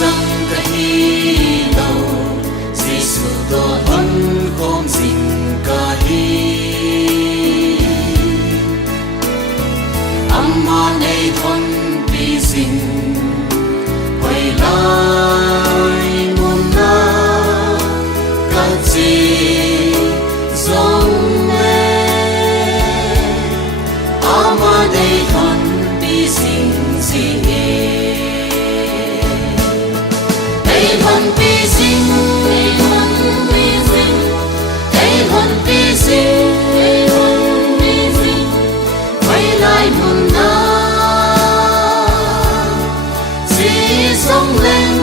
sang cái hi đầu Giêsu to ân khom sinh cái hi amma nei thon pi sinh quay lại muôn na các chi giống mê amma nei thon pi sinh sinh hồn pi sinh hồn pi sinh hồn pi sinh quay lại muôn na chỉ sống lên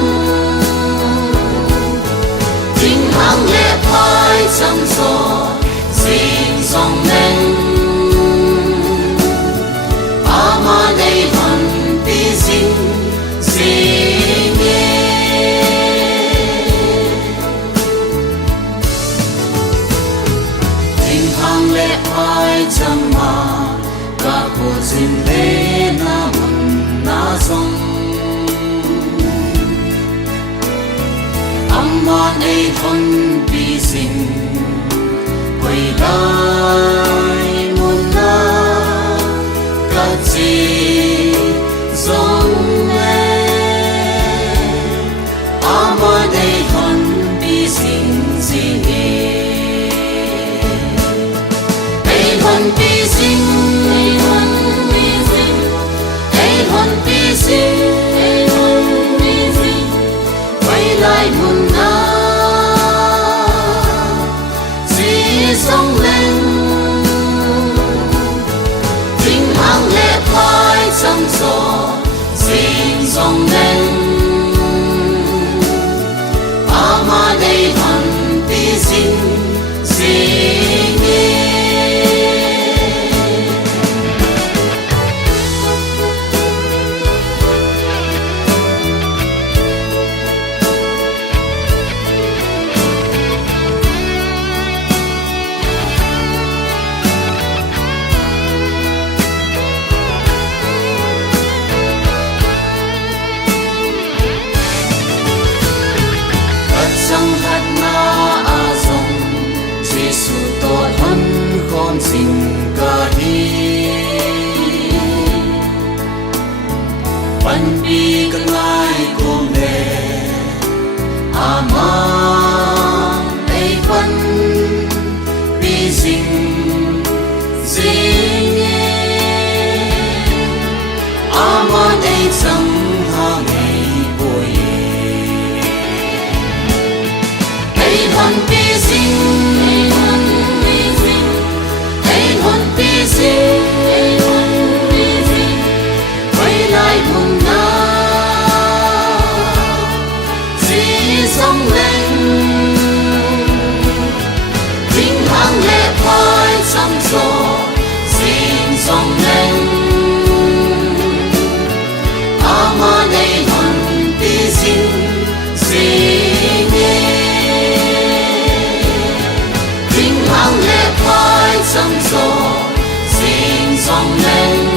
chính hàng lệ phai trong gió xin sống lên ama đây hồn pi sinh ai chẳng mà cả cuộc xin lễ na mừng na sông amma nei thon pi sinh quay lại muôn na các chi giống mê amma nei thon pi sinh hồn pi sinh hồn pi sinh quay lại muôn na chỉ sống lên chính hàng lệ phai trong gió xin sống lên ama đây hồn pi sinh chẳng hạt na a dòng Giêsu to ân khom sinh cả hi văn bi căn lai cùng đề ama đây văn bi sinh dinh ama đây chẳng ha ngày buổi hồn pi sinh hồn pi sinh quay lại muôn na chỉ sống lên chính hàng lệ phai trong gió xin sống lên ama đây hồn pi sinh trong gió xin sống lên